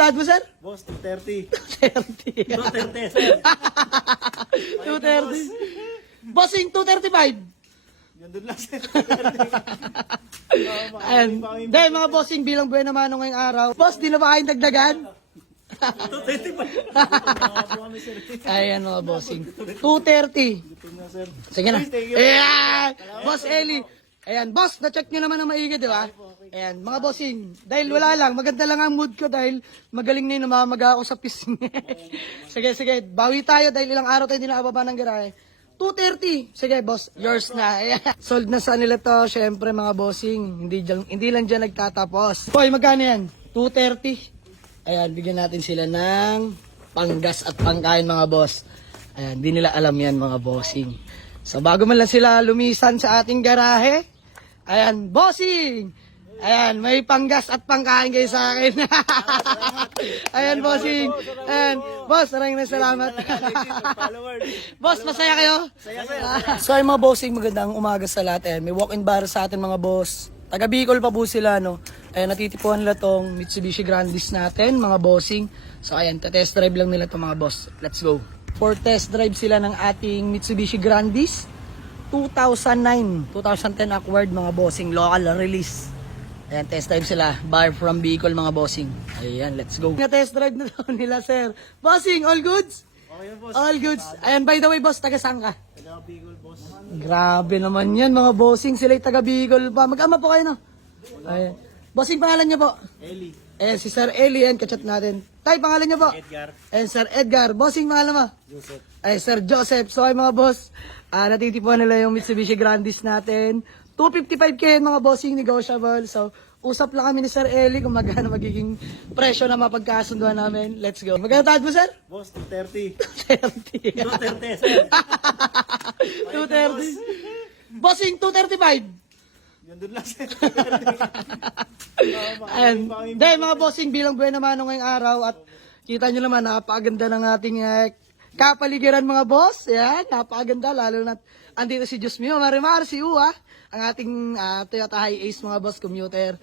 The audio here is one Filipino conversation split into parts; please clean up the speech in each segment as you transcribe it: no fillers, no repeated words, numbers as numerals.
tawad mo, sir? Boss, 230. 230. 230, sir. 230. Bossing, 235. Gandun lang, sir. Ayan. Dahil mga bossing, bilang buena mano ngayong araw. Boss, di na ba kayong dagdagan? 225. Ayan mga bossing. 230. Gutom na, sir. Sige na. Thank you. Ayan. Boss Eli. Ayan, boss, na-check nyo naman ang maigi, di ba? Ayan, mga bossing, dahil wala lang, maganda lang ang mood ko dahil magaling na yung namamaga ako sa pising. Sige, bawi tayo dahil ilang araw tayo hindi nakababa ng garahe. 230. Sige, boss, yours na. Ayan. Sold na sa nila to, syempre mga bossing. Hindi lang dyan nagtatapos. Hoy, magkano yan? 230. Ayan, bigyan natin sila ng panggas at pangkain mga boss. Ayan, di nila alam yan mga bossing. So bago man lang sila lumisan sa ating garahe, ayan, bossing! Ayan, may panggas at pangkain kayo sa akin. Ayan, bossing. Ayan, boss, maraming salamat. Boss, masaya kayo? Saya, sir. So ay mga bossing, magandang umaga sa lahat. Ayan, may walk-in bar sa atin mga boss. Taga Bicol pa po sila, no? Ayan, natitipuhan nila tong Mitsubishi Grandis natin, mga bossing. So ayan, test drive lang nila to mga boss. Let's go. For test drive sila ng ating Mitsubishi Grandis 2009, 2010 acquired mga bossing, local release. Ayan, test drive sila, bar from Bicol mga bossing. Ayan, let's go. Na-test drive na daw nila, sir. Bossing, all goods? Okay, boss. All goods. Ayan, by the way, boss, taga saan ka? Taga Bicol, boss. Grabe naman yan, mga bossing. Sila'y taga Bicol pa. Mag-ama po kayo, no? Ayan. Bossing, pangalan niyo po? Eli. Ayan, si Sir Eli, yan, kachat natin. Tay, pangalan niyo po? Edgar. Ayan, Sir Edgar. Bossing, pangalan mo? Joseph. Ay, Sir Joseph. So, ay mga boss, natitipuan nila yung Mitsubishi Grandis natin. 255k mga bossing, negotiable. So, usap lang kami ni Sir Eli kung magkano magiging presyo na mapagkasunduan namin. Let's go. Magkano tawad mo, sir? Boss, 230. 230. 230, sir. 230. Bossing, 235. Gandun lang, sir. Ayan. Dahil mga bossing, bilang buena mano ngayong araw at kita nyo naman, napakaganda ng ating kapaligiran mga boss. Ayan, napakaganda. Lalo na andito si Diyos mio, Marimar, si Uwa, ang ating Toyota Hi-Ace mga boss, commuter.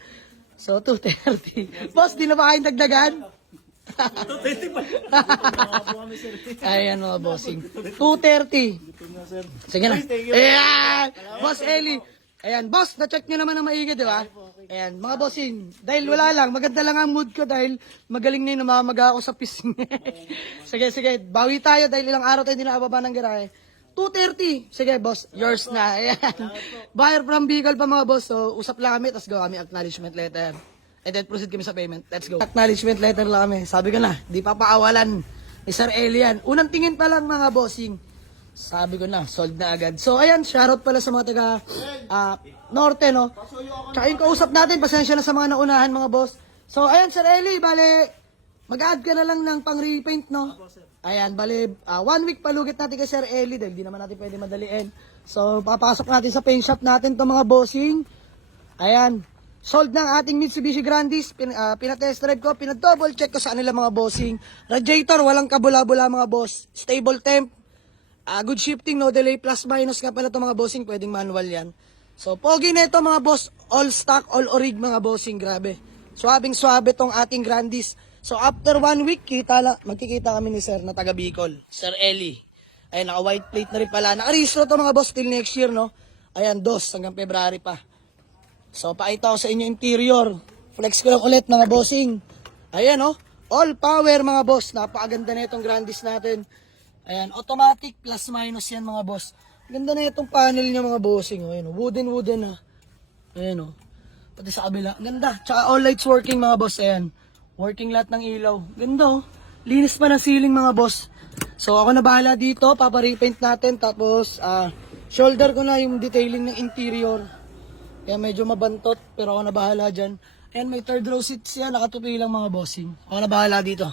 So, 230. Boss, di na ba kayong dagdagan? 225. Ayan mga bossing. 230. Gutom na, sir. Sige na. Thank you. Ayan! Boss Eli. Ayan, boss, na-check nyo naman ang maigi, di ba? Ayan, mga bossing, dahil wala lang, maganda lang ang mood ko dahil magaling na yung namamaga ako sa pising. Sige, bawi tayo dahil ilang araw tayo hindi nakababa ng garahe. 230. Sige, boss, yours na. Ayan. Buyer from Bicol pa mga boss, so usap lang kami, tapos gawa kami acknowledgement letter. And then proceed kami sa payment. Let's go. Acknowledgement letter lang kami. Sabi ko na, di pa paawalan ni Sir Elian. Unang tingin pa lang mga bossing. Sabi ko na, sold na agad. So, ayan, shoutout pala sa mga taga Norte, no? Tsaka yung kausap natin, pasensya na sa mga naunahan, mga boss. So, ayan, Sir Eli, bale, mag-add ka na lang ng pang-repaint, no? Ayan, bale, 1 week palugit natin kay Sir Eli dahil di naman natin pwede madaliin. So, papasok natin sa paint shop natin to mga bossing. Ayan, sold ng ating Mitsubishi Grandis. Pinatest drive ko, pinadouble check ko sa kanila mga bossing. Radiator, walang kabula-bula mga boss. Stable temp. Good shifting, no delay, plus minus nga pala ito mga bossing, pwedeng manual yan. So, pogi na ito mga boss, all stock, all orig mga bossing, grabe. Swabing swabe tong ating Grandis. So, after 1 week, magkikita kami ni Sir na taga Bicol, Sir Eli. Ayan, naka white plate na rin pala. Naka-registro to mga boss till next year, no? Ayan, 2 hanggang February pa. So, pakita ko sa inyo interior. Flex ko lang ulit mga bossing. Ayan, no? All power mga boss. Napakaganda na itong Grandis natin. Ayan, automatic plus minus yan mga boss. Ganda na itong panel niya mga bossing. Ayan, wooden na. Ayan o. Pati sa kabila. Ganda. Tsaka all lights working mga boss. Ayan. Working lahat ng ilaw. Ganda o. Linis pa ng ceiling mga boss. So ako na bahala dito. Paparepaint natin. Tapos shoulder ko na yung detailing ng interior. Kaya medyo mabantot. Pero ako na bahala dyan. Ayan, may third row seats yan. Nakatupi lang mga bossing. Ako na bahala dito.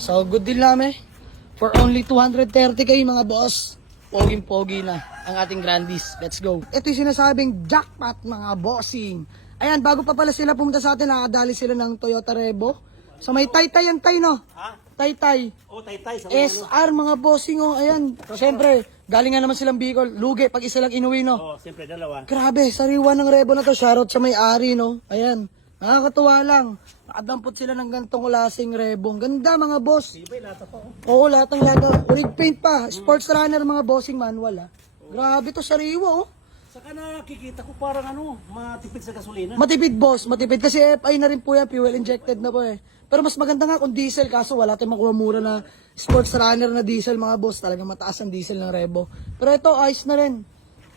So good deal namin. For only 230k mga boss, poging-pogi na ang ating Grandis. Let's go. Ito yung sinasabing jackpot mga bossing. Ayan, bago pa pala sila pumunta sa atin, nakadali sila ng Toyota Revo. So may Taytay ang tay, no? Ha? Taytay. Oh, Taytay. SR mga bossing, oh. Ayan. Siyempre, galing nga naman silang Bicol. Lugi, pag isa lang inuwi, no? Oh, siyempre, dalawa. Grabe, sariwa ng Revo na to. Shoutout sa may-ari, no? Ayan. Nakakatuwa lang. Nakadampot sila ng gantong klaseng rebong. Ganda mga boss. Ibay, lata pa. Oo, lahat ng lagaw. Rig paint pa. Sports runner mga bossing manual ah. Grabe to, sariwa oh. Saka nakikita ko parang matipid sa gasolina. Matipid boss, matipid. Kasi FI na rin po yan, fuel injected na po eh. Pero mas maganda nga kung diesel, kaso wala tayong makuha mura na sports runner na diesel mga boss. Talagang mataas ang diesel ng Rebo. Pero ito, ayos na rin.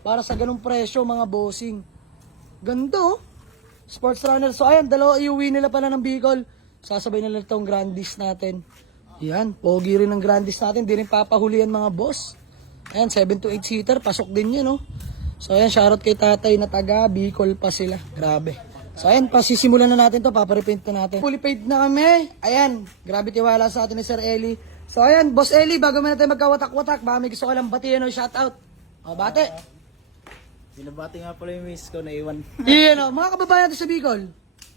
Para sa ganung presyo mga bossing. Ganda oh. Sports runner. So ayan, dalawa iuwi nila pala ng Bicol. Sasabay nila itong Grandis natin. Yan, pogi rin ng Grandis natin. Di rin papahulihan mga boss. Ayan, 7 to 8 seater. Pasok din yun oh. So ayan, shoutout kay tatay na taga Bicol pa sila. Grabe. So ayan, pasisimulan na natin to, paparepaint na natin. Fully paid na kami. Ayan, grabe tiwala sa atin ni Sir Eli. So ayan, Boss Eli, bago muna tayo magkawatak-watak, baka may gusto ka lang batiin o shoutout. O, bate. Binabati nga pala yung miss ko na iwan. Iyan o, mga kababayan natin sa Bicol.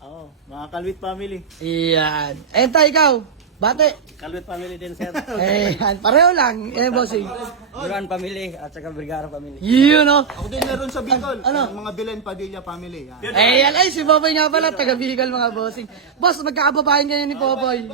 Oo, mga Kalwit family. Iyan. Ayan tayo, ikaw. Bate. Kalwit family din, sir. Ayan, pareho lang. Ayan, bossing. Duran family at saka Vergara family. Yun o. Ako din meron sa Bicol. Ano? Ang mga Belen Padilla family. Yan. Ayan, ay, si Popoy nga pala, taga Bicol mga bossing. Boss, magkakababayan ganyan ni Popoy.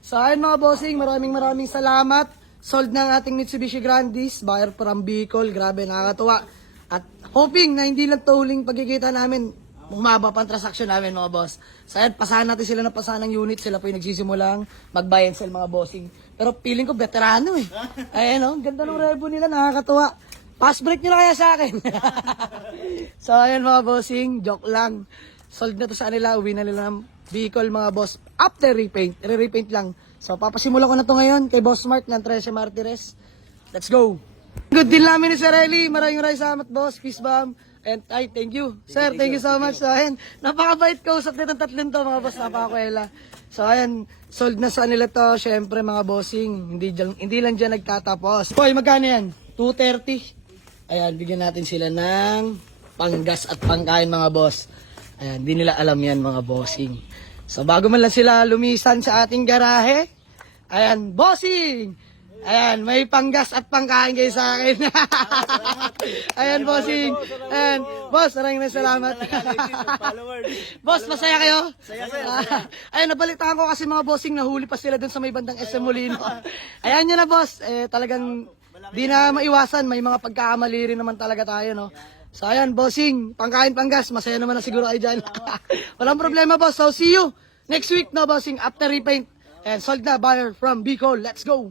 So ayun mga bossing, maraming salamat. Sold na ang ating Mitsubishi Grandis, buyer from Bicol. Grabe, nakakatuwa. At hoping na hindi lang to huling pagkikita namin, umaba pa ang transaction namin mga boss. So ayan, pasahan natin sila ng pasahan ng unit. Sila po yung nagsisimulang mag-buy and sell mga bossing. Pero feeling ko veterano eh. Ayan o, ganda ng rebo nila, nakakatuwa. Pass break nyo na kaya sa akin. So ayan mga bossing, joke lang. Sold na to sa kanila, uwi na nila ng Bicol mga boss. After repaint, re-repaint lang. So papasimula ko na to ngayon kay Boss Mark ng 13 Martires. Let's go! Good deal namin ni Sir Eli. Maraming salamat boss. Peace bomb. And ay, thank you. Sir, thank you so much. So ayan, napakabait ko. Usap nitong tatlong to mga boss, napakakwela. So ayan, sold na sa kanila to. Syempre mga bossing, hindi lang dyan nagtatapos. Boy, magkano yan? 230. Ayan, bigyan natin sila ng panggas at pangkain mga boss. Ayan, di nila alam yan mga bossing. So bago man lang sila lumisan sa ating garahe, ayan, bossing! Ayan, may panggas at pangkain kayo sa akin. Ayan, bossing. Ayan, boss, maraming salamat. Boss, masaya kayo? Ayan, nabalitaan ko kasi mga bossing, nahuli pa sila dun sa may bandang SM Molino. Ayan yun na, boss. Talagang di na maiwasan. May mga pagkakamali rin naman talaga tayo, no? So, ayan, bossing, pangkain, panggas. Masaya naman na siguro kayo dyan. Walang problema, boss. So, see you next week, no, bossing, after repaint. And sold na buyer from Bicol. Let's go!